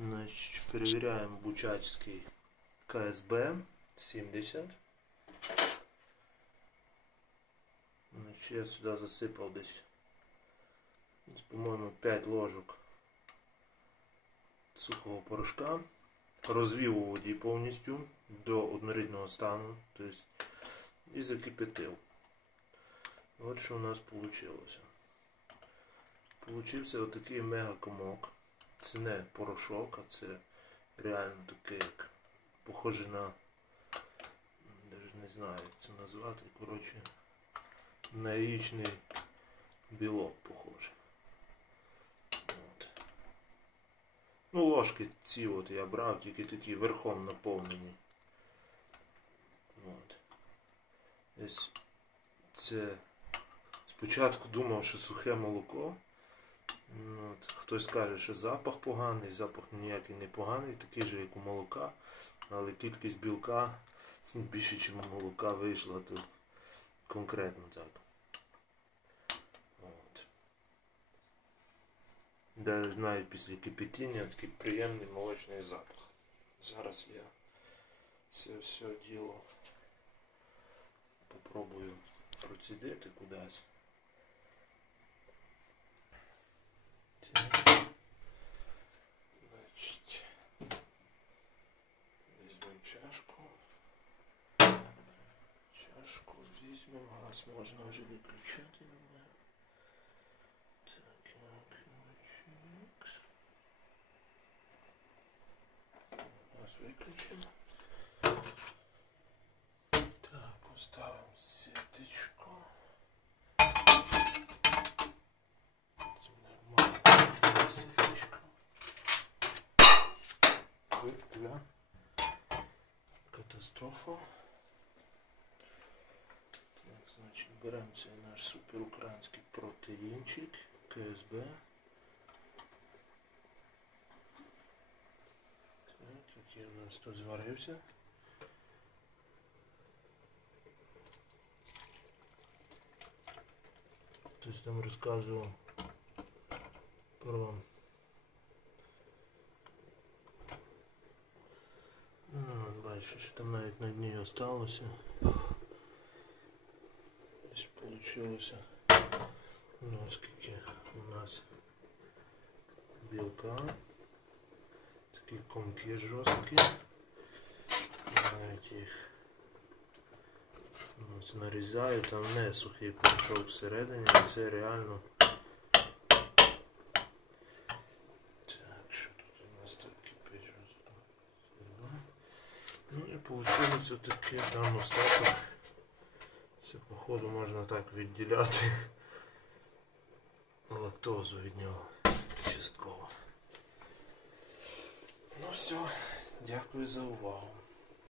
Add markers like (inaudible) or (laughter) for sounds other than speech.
Значить, перевіряємо Бучацький КСБ 70. Значить, я сюди засипав десь, по-моєму, 5 ложок сухого порошка. Розвів у воді повністю до однорідного стану. Тобто, і закипятив. От що у нас вийшло. Получився отакий мега-комок. Це не порошок, а це реально таке, як похоже на. Навіть не знаю, як це назвати. Коротше, на яєчний білок похоже. От. Ну, ложки ці от я брав, тільки такі верхом наповнені. От. Ось це спочатку думав, що сухе молоко. Ну, От. Хтось каже, що запах поганий, запах ніякий не поганий, такий же, як у молока, але кількість білка більше, ніж у молока вийшла, то конкретно так. От. Навіть навіть після кипятіння такий приємний молочний запах. Зараз я це все діло попробую процідити кудись. Так. Значить, візьмемо чашку. Чашку візьмемо, газ можна вже виключати. Так, ключик. Газ виключимо. Так, поставимо сіточку. Це нормально. Сіточку. Викля. Катастрофа. Так, значить, беремо цей наш суперукраїнський протеїнчик КСБ. Так, який у нас тут зварився. Хтось там розказував про Ну, от бачу, що там навіть на дні осталося. Ось получилося. Ну, скільки у нас білка. Такі комки жорсткі. Навіть їх ось нарізаю, там не сухий порошок всередині, це реально. Так, що тут у нас так кипить просто. Вийшло таке там остаток. Це походу можна так відділяти (laughs) лактозу від нього частково. Ну все, дякую за увагу.